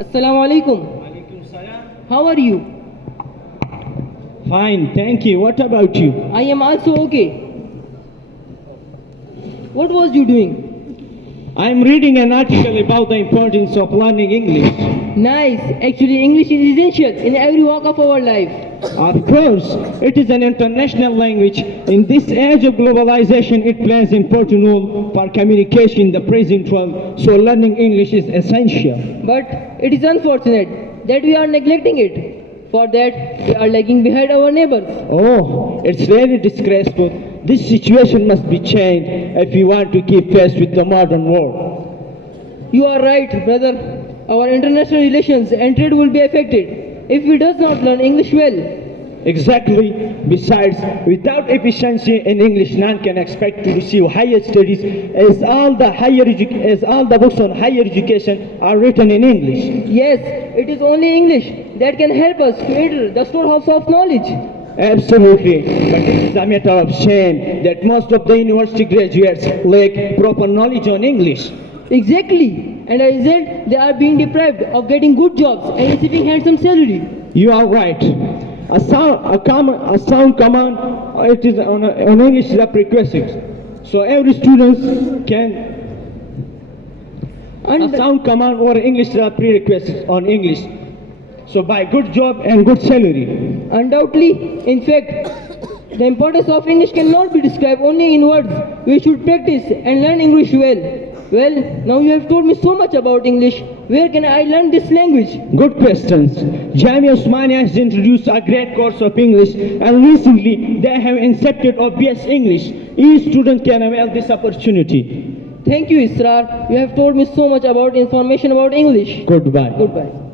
Assalamu alaikum. Alaikum salam. How are you? Fine, thank you. What about you? I am also okay. What was you doing? I am reading an article about the importance of learning English. Nice. Actually, English is essential in every walk of our life. Of course, it is an international language. In this age of globalization, it plays an important role for communication in the present world, so learning English is essential. But it is unfortunate that we are neglecting it. For that, we are lagging behind our neighbors. Oh, it's really disgraceful. This situation must be changed if we want to keep pace with the modern world. You are right, brother. Our international relations and trade will be affected if we does not learn English well. Exactly. Besides, without efficiency in English, none can expect to receive higher studies, as all the books on higher education are written in English. Yes, it is only English that can help us to enter the storehouse of knowledge. Absolutely, but it is a matter of shame that most of the university graduates lack proper knowledge on English. Exactly, and as a result, they are being deprived of getting good jobs and receiving handsome salary. You are right. A sound command, it is on English is a prerequisite. So every student can. A sound command or English is a prerequisite on English. So by good job and good salary. Undoubtedly, in fact, the importance of English cannot be described only in words. We should practice and learn English well. Well, now you have told me so much about English. Where can I learn this language? Good questions. Jamia Usmania has introduced a great course of English, and recently they have incepted obvious English. Each student can avail this opportunity. Thank you, Israr. You have told me so much about information about English. Goodbye. Goodbye.